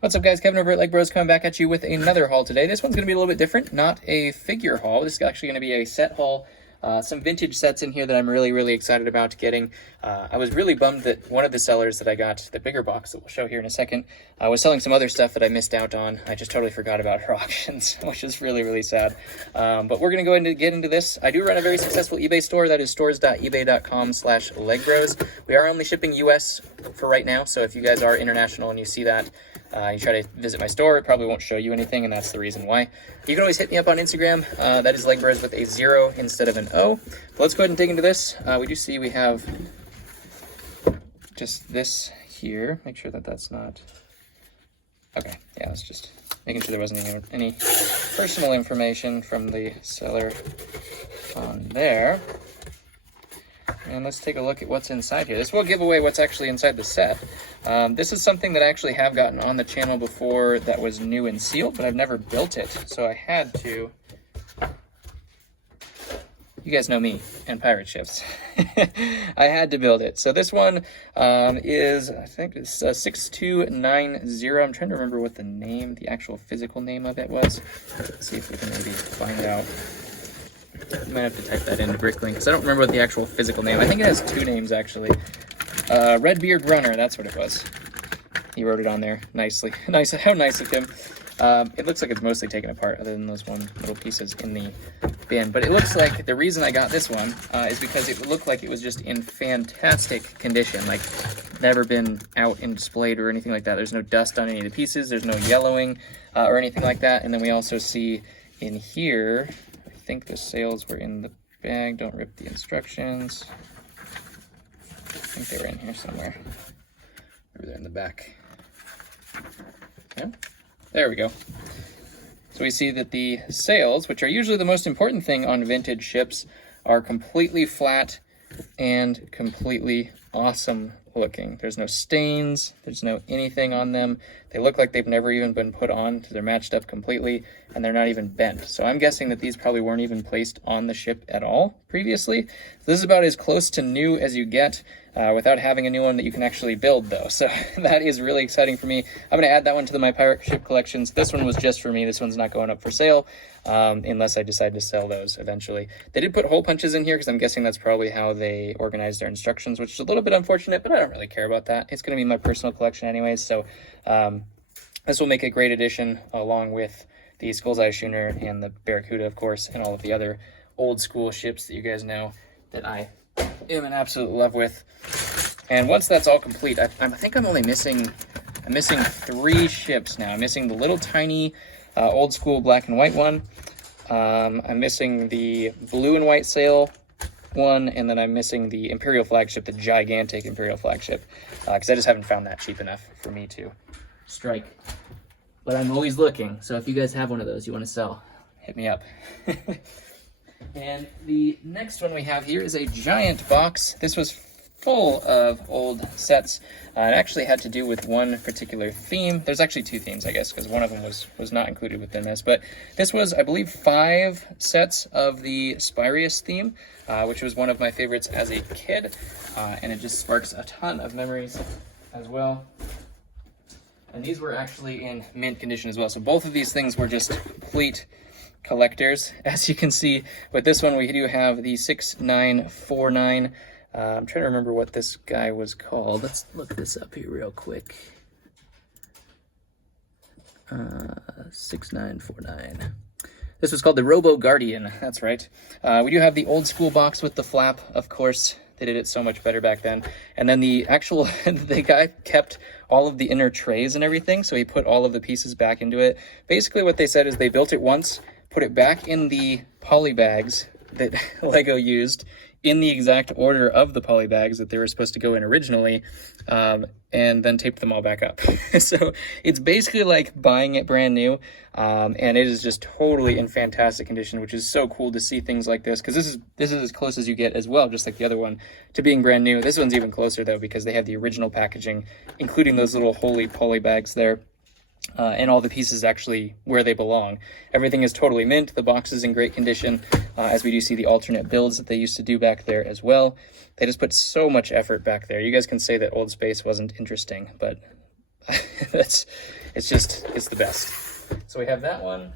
What's up, guys? Kevin over at LEGbrOs coming back at you with another haul today. This one's going to be a little bit different, not a figure haul. This is actually going to be a set haul. Some vintage sets in here that I'm really excited about getting. I was really bummed that one of the sellers that I got, the bigger box that we'll show here in a second, was selling some other stuff that I missed out on. I just totally forgot about her auctions, which is really sad. But we're going to go ahead and get into this. I do run a very successful eBay store. That is stores.ebay.com/LEGbrOs. We are only shipping US for right now, so if you guys are international and you see that, you try to visit my store, it probably won't show you anything, and that's the reason why. You can always hit me up on Instagram. That is LEGbrOs with a 0 instead of an O. But let's go ahead and dig into this. We do see we have just this here. Make sure that that's not... Okay, yeah, let's just making sure there wasn't any personal information from the seller on there. And let's take a look at what's inside here. This will give away what's actually inside the set. This is something that I actually have gotten on the channel before that was new and sealed, but I've never built it. So I had to... You guys know me and pirate ships. I had to build it. So this one is, I think it's 6290. I'm trying to remember what the actual physical name of it was. Let's see if we can maybe find out. You might have to type that into Bricklink because I don't remember what the actual physical name. I think it has two names actually. Redbeard Runner, that's what it was. He wrote it on there nicely. Nice, how nice of him. It looks like it's mostly taken apart other than those one little pieces in the bin. But it looks like the reason I got this one is because it looked like it was just in fantastic condition. Like never been out and displayed or anything like that. There's no dust on any of the pieces. There's no yellowing or anything like that. And then we also see in here, I think the sales were in the bag. Don't rip the instructions. I think they were in here somewhere. Maybe they're in the back. Yeah. There we go. So we see that the sails, which are usually the most important thing on vintage ships, are completely flat and completely awesome looking. There's no stains, there's no anything on them. They look like they've never even been put on. They're matched up completely, and they're not even bent. So I'm guessing that these probably weren't even placed on the ship at all previously. So this is about as close to new as you get without having a new one that you can actually build, though. So that is really exciting for me. I'm going to add that one to my pirate ship collections. This one was just for me. This one's not going up for sale unless I decide to sell those eventually. They did put hole punches in here because I'm guessing that's probably how they organized their instructions, which is a little bit unfortunate, but I don't really care about that. It's going to be my personal collection anyways, so this will make a great addition along with the Skull's Eye Schooner and the Barracuda, of course, and all of the other old school ships that you guys know that I am in absolute love with. And once that's all complete, I think I'm missing 3 ships now. I'm missing the little tiny old school black and white one. I'm missing the blue and white sail one, and then I'm missing the Imperial flagship, the gigantic Imperial flagship, because I just haven't found that cheap enough for me to strike. But I'm always looking, so if you guys have one of those you want to sell, hit me up. And the next one we have here is a giant box. This was full of old sets. It actually had to do with one particular theme. There's actually 2 themes, I guess, because one of them was not included within this. But this was, I believe, 5 sets of the Spyrius theme, which was one of my favorites as a kid. And it just sparks a ton of memories as well. And these were actually in mint condition as well. So both of these things were just complete collectors. As you can see, with this one, we do have the 6949. I'm trying to remember what this guy was called. Let's look this up here real quick. 6949. This was called the Robo Guardian. That's right. We do have the old school box with the flap, of course. They did it so much better back then. And then the actual, the guy kept all of the inner trays and everything, so he put all of the pieces back into it. Basically what they said is they built it once, put it back in the poly bags that Lego used in the exact order of the poly bags that they were supposed to go in originally, and then taped them all back up. So it's basically like buying it brand new, and it is just totally in fantastic condition, which is so cool to see things like this, because this is as close as you get as well, just like the other one, to being brand new. This one's even closer though, because they have the original packaging, including those little holy poly bags there. And all the pieces actually where they belong. Everything is totally mint. The box is in great condition, as we do see the alternate builds that they used to do back there as well. They just put so much effort back there. You guys can say that Old Space wasn't interesting, but it's the best. So we have that one.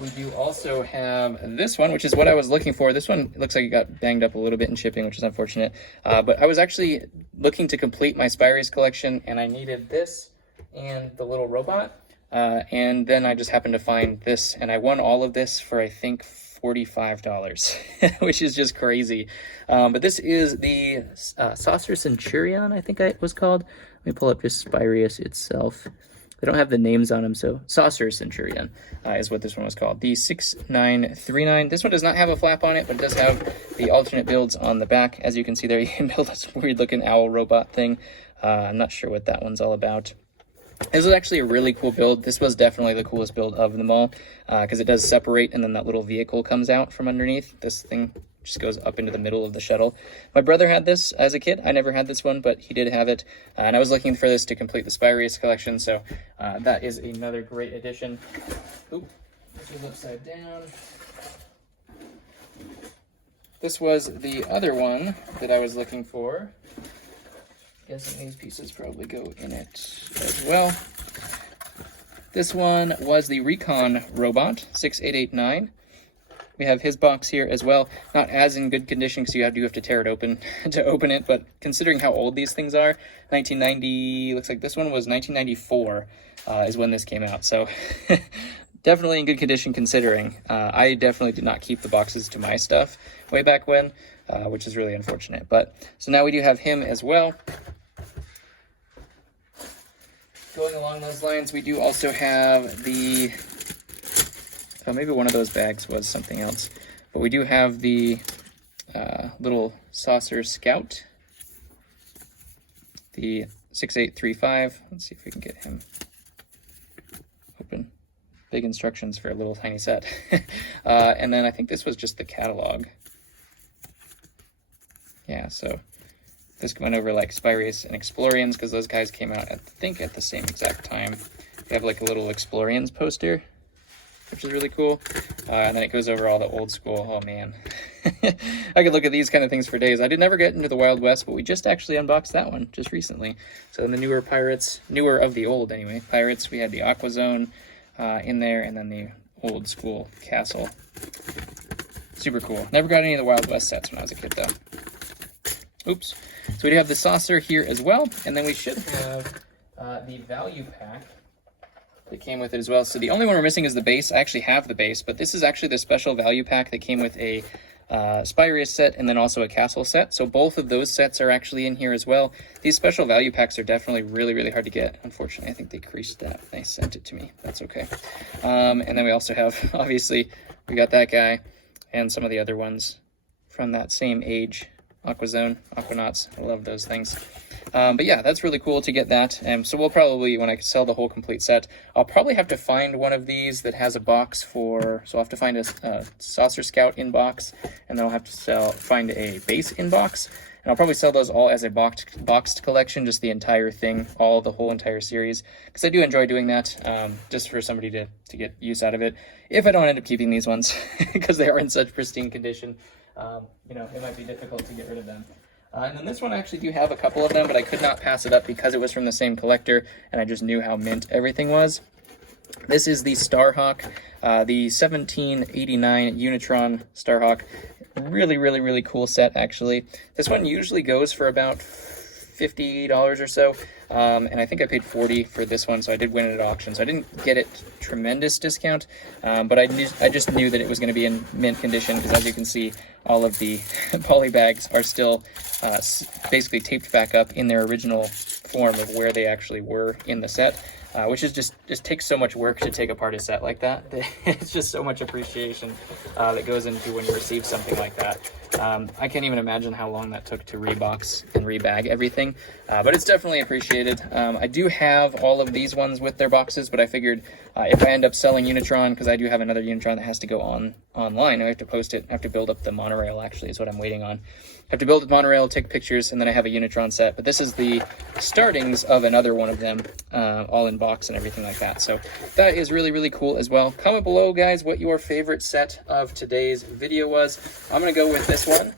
We do also have this one, which is what I was looking for. This one looks like it got banged up a little bit in shipping, which is unfortunate. But I was actually looking to complete my Spy Race collection, and I needed this and the little robot. And then I just happened to find this, and I won all of this for, I think, $45, which is just crazy. But this is the Saucer Centurion, I think it was called. Let me pull up just Spy Race itself. They don't have the names on them, so Saucer Centurion is what this one was called. The 6939. This one does not have a flap on it, but it does have the alternate builds on the back. As you can see there, you can build this weird-looking owl robot thing. I'm not sure what that one's all about. This was actually a really cool build. This was definitely the coolest build of them all, because it does separate, and then that little vehicle comes out from underneath. This thing just goes up into the middle of the shuttle. My brother had this as a kid. I never had this one, but he did have it. And I was looking for this to complete the Spy Race collection, so that is another great addition. Oop, this is upside down. This was the other one that I was looking for. Guessing these pieces probably go in it as well. This one was the Recon Robot, 6889. We have his box here as well. Not as in good condition because you have to tear it open to open it, but considering how old these things are, 1990, looks like this one was 1994 is when this came out. So definitely in good condition considering. I definitely did not keep the boxes to my stuff way back when, which is really unfortunate. But so now we do have him as well. Going along those lines, we do also have the, oh, maybe one of those bags was something else, but we do have the little Saucer Scout, the 6835. Let's see if we can get him open. Big instructions for a little tiny set. And then I think this was just the catalog. Yeah, so this went over like Spy Race and Explorians because those guys came out, I think, at the same exact time. They have like a little Explorians poster, which is really cool. And then it goes over all the old school. Oh man, I could look at these kind of things for days. I did never get into the Wild West, but we just actually unboxed that one just recently. So in the newer pirates, newer of the old anyway, pirates, we had the Aqua Zone in there, and then the old school castle. Super cool. Never got any of the Wild West sets when I was a kid though. Oops. So we do have the saucer here as well, and then we should have the value pack that came with it as well. So the only one we're missing is the base. I actually have the base, but this is actually the special value pack that came with a Spy Race set and then also a castle set. So both of those sets are actually in here as well. These special value packs are definitely really, really hard to get. Unfortunately, I think they creased that when they sent it to me. That's okay. And then we also have, obviously, we got that guy and some of the other ones from that same age. Aqua Zone, Aquanauts, I love those things. But yeah, that's really cool to get that. So we'll probably, when I sell the whole complete set, I'll probably have to find one of these that has a box for, so I'll have to find a Saucer Scout in box, and then I'll have to find a base in box. And I'll probably sell those all as a boxed collection, just the entire thing, the whole entire series, because I do enjoy doing that, just for somebody to get use out of it. If I don't end up keeping these ones, because they are in such pristine condition, you know, it might be difficult to get rid of them. And then this one, I actually do have a couple of them, but I could not pass it up because it was from the same collector, and I just knew how mint everything was. This is the Starhawk, the 1789 Unitron Starhawk. Really, really, really cool set, actually. This one usually goes for about $50 or so, and I think I paid $40 for this one, so I did win it at auction. So I didn't get it tremendous discount, but I just knew that it was going to be in mint condition, because as you can see, all of the poly bags are still basically taped back up in their original form of where they actually were in the set, which is just takes so much work to take apart a set like that. It's just so much appreciation that goes into when you receive something like that. I can't even imagine how long that took to rebox and rebag everything, but it's definitely appreciated. I do have all of these ones with their boxes, but I figured if I end up selling Unitron, because I do have another Unitron that has to go online, I have to post it, I have to build up the monorail, actually, is what I'm waiting on. I have to build the monorail, take pictures, and then I have a Unitron set, but this is the startings of another one of them, all in box and everything like that. So that is really, really cool as well. Comment below, guys, what your favorite set of today's video was. I'm going to go with this one,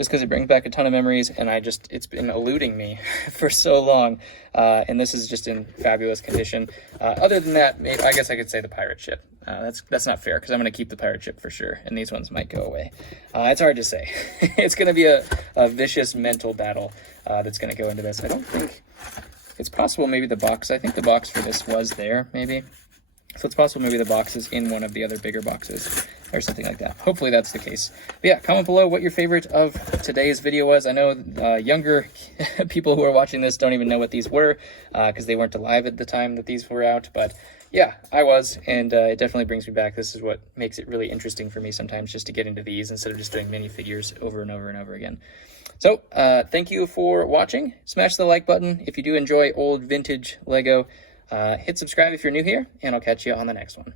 just because it brings back a ton of memories, and it's been eluding me for so long. And this is just in fabulous condition. Other than that, maybe, I guess I could say the pirate ship. That's not fair, because I'm going to keep the pirate ship for sure, and these ones might go away. It's hard to say. It's going to be a vicious mental battle that's going to go into this. I don't think it's possible. Maybe the box. I think the box for this was there, maybe. So it's possible maybe the box is in one of the other bigger boxes or something like that. Hopefully that's the case. But yeah, comment below what your favorite of today's video was. I know younger people who are watching this don't even know what these were because they weren't alive at the time that these were out. But yeah, I was, and it definitely brings me back. This is what makes it really interesting for me sometimes, just to get into these instead of just doing minifigures over and over and over again. So thank you for watching. Smash the like button if you do enjoy old vintage Lego. Hit subscribe if you're new here, and I'll catch you on the next one.